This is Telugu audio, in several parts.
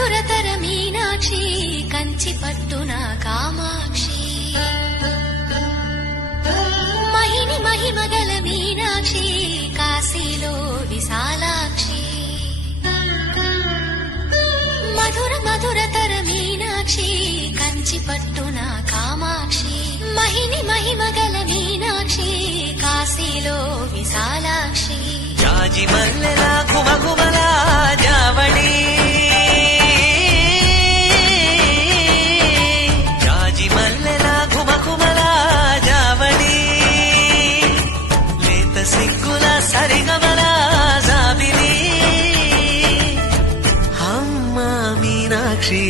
మధురతర మీనాక్షి కంచి పట్టున కామాక్షి మహిని మహిమగల మీనాక్షి కాశీలో విశాలాక్షి మధుర మధురతర మీనాక్షి కంచి పట్టున కామాక్షి మహిని మహిమగల మీనాక్షి కాశీలో విశాలాక్షి జాజి మల్లెలా కుమకుమలా జావళి జాజి మల్లెలా కుమకుమలా జావళి లేత సిగ్గుల సరిగమల జాబిలి అమ్మ మీనాక్షి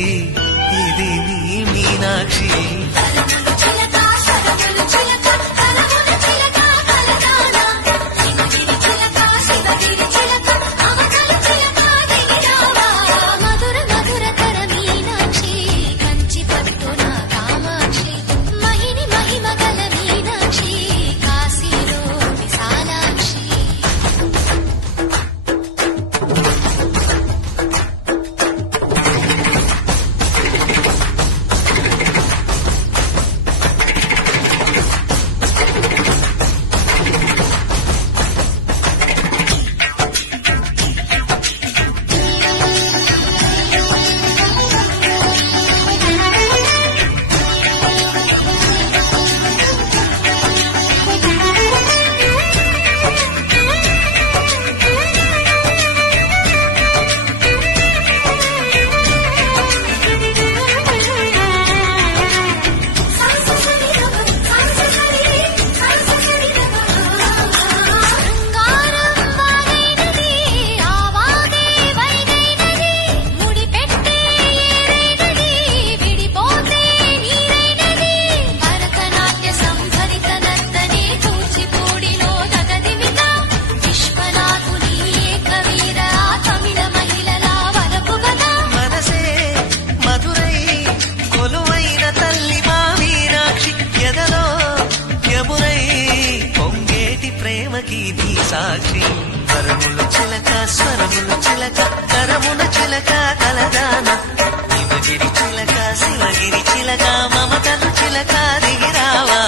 ఇది నీ మీనాక్షి సాక్షి వరముల చిలక స్వరముల చిలక కరమున చిలక కలదాన శివగిరి చిలక శివగిరి చిలక మమతలు చిలక దిగిరావా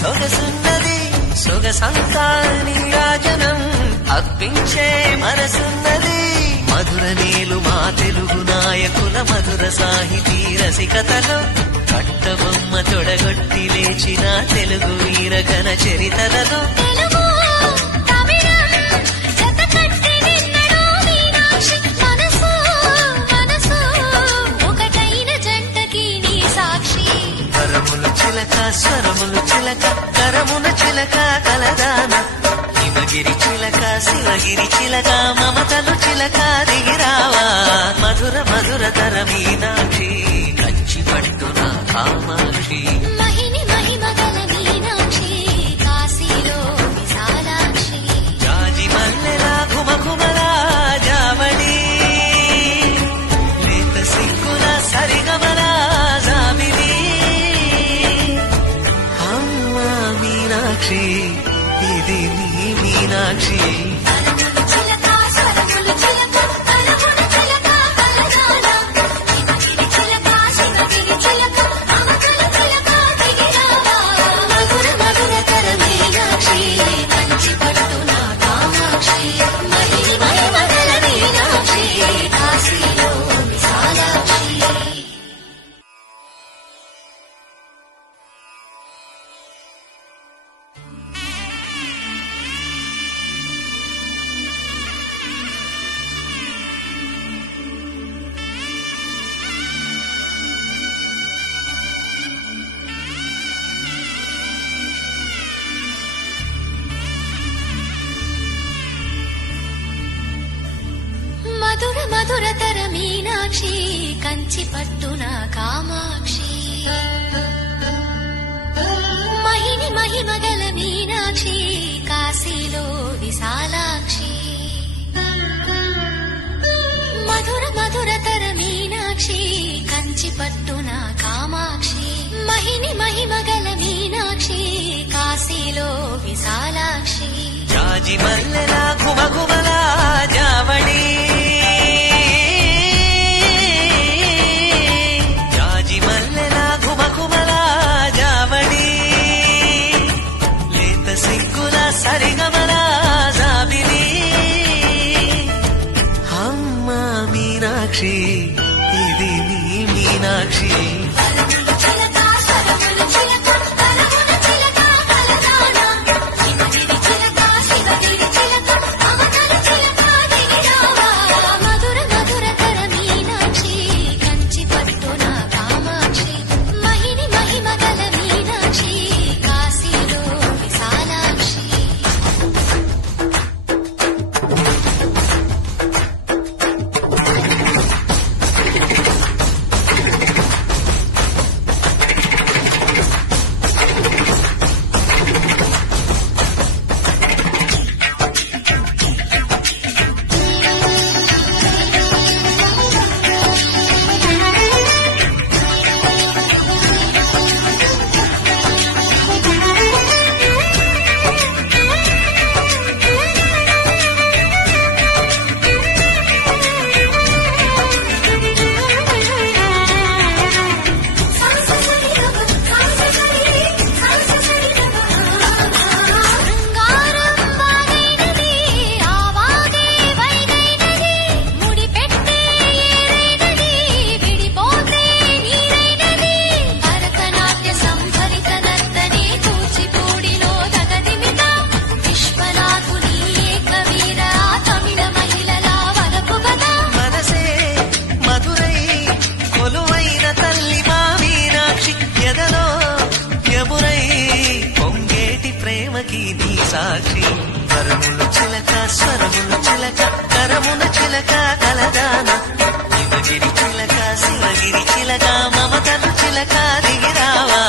సొగసున్నది సొగసంతా నీరాజనం అర్పించే మనసున్నది మధుర నేలు మా తెలుగు నాయకుల మధుర సాహితీ రసికతలో కట్టబొమ్మ తొడగొట్టి లేచిన తెలుగు వీరగణ చరితలలో చిలక స్వరములు చిలక కరమున చిలక కలదాన శివగిరి చిలక శివగిరి చిలక మమతలు చిలక దిగిరావా మధుర మధుర తర మీనాక్షి కంచి పట్టున కామాక్షి మహిని మహిమగల మీనాక్షి కాశీలో విశాలాక్షి జాజి మల్లెలా కుమకుమలా జావళి లేత సిగ్గుల సరిగమల జాబిలి మీనాక్షి ఇది నీ మీనాక్షి చిలక మధురతర మీనాక్షి కంచి పట్టున కామాక్షి మహిని మహిమగల మీనాక్షి కాశీలో విశాలాక్షి మధుర మధురతర మీనాక్షి కంచి పట్టున కామాక్షి మహిని మహిమగల మీనాక్షి కాశీలో విశాలాక్షి జాజి మల్లెలా ఘుమఘుమలా జావళి జాజి మల్లెలా ఘుమఘుమలా జావళి లేత సిగ్గుల సరిగమల జాబిలి అమ్మ మీనాక్షి ఇది నీ మీనాక్షి సాక్షి వరములు చిలక స్వరములు చిలక కరమున చిలక కలదాన శివగిరి చిలక శివగిరి చిలక మమతలు చిలక దిగిరావా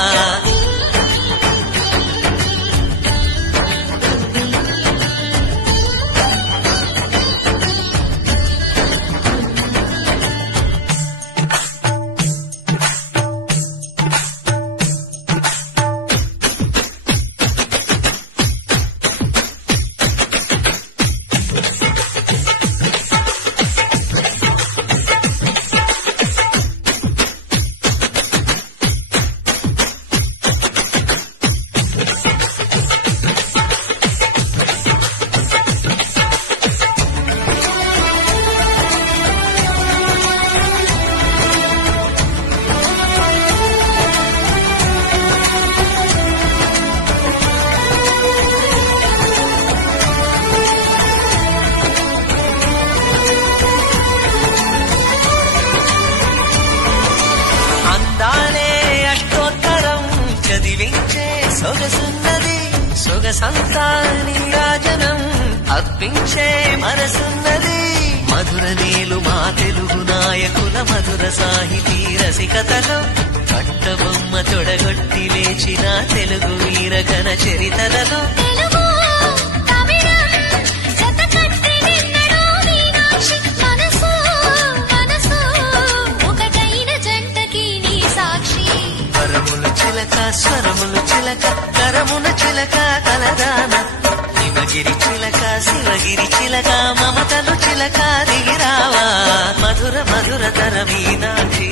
సొగసున్నది సొగసంతా నీరాజనం అర్పించే మనసున్నది మధుర నేలు మా తెలుగు నాయకుల మధుర సాహితీ రసికతలో పట్టబొమ్మ తొడగొట్టి లేచిన తెలుగు వీరగణ చరితలలో చిలక స్వరములు చిలక కరమున చిలక కలదాన శివగిరి చిలక శివగిరి చిలక మమతలు చిలక దిగిరావా మధుర మధుర తర మీనాక్షి